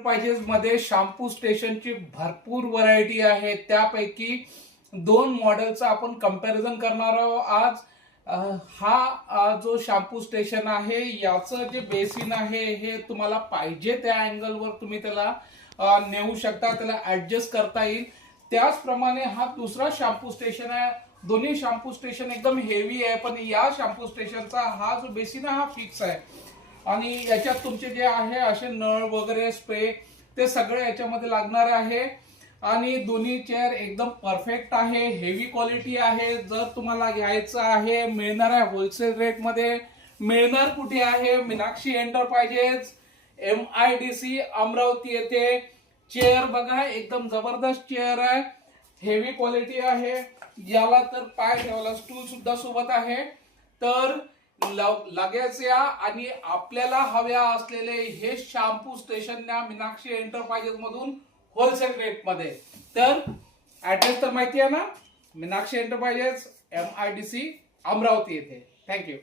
Enterprises मध्ये shampoo स्टेशनची भरपूर variety आहे. त्यापैकी 2 मॉडेलचा आपण कंपॅरिझन करणार आहोत आज. हा जो शॅम्पू स्टेशन आहे याचं जे बेसिन आहे हे तुम्हाला पाहिजे त्या अँगलवर तुम्ही त्याला नेऊ शकता, त्याला ऍडजस्ट करता येईल. त्याचप्रमाणे हा दुसरा शॅम्पू स्टेशन आहे. दोन्ही शॅम्पू स्टेशन एकदम हेवी आहे, पण या शॅम्पू स्टेशनचा हा जो बेसिन आहे हा फिक्स आहे आणि याच्यात तुमचे जे आहे असे नळ वगैरे स्प्रे ते सगळे याच्यामध्ये लागणार आहे. आणि दोन्ही चेअर एकदम परफेक्ट आहे, हेवी क्वालिटी आहे. जर तुम्हाला घ्यायचं आहे, मिळणार आहे होलसेल रेट मध्ये. मिळणार कुठे आहे? मीनाक्षी एंटरप्राइजेस, MIDC अमरावती येथे. चेअर बघा एकदम जबरदस्त चेअर आहे, हेवी क्वालिटी आहे. याला तर पाय ठेवायला स्टूल सुद्धा सोबत आहे. तर लगेच या आणि आपल्याला हव्या असलेले हे शॅम्पू स्टेशन न्या मीनाक्षी एंटरप्राइजेस मधून होलसेल रेट मध्ये. तर ऍड्रेस तर माहिती आहे ना, मीनाक्षी एंटरप्राइजेस, MIDC अमरावती येथे. थँक्यू.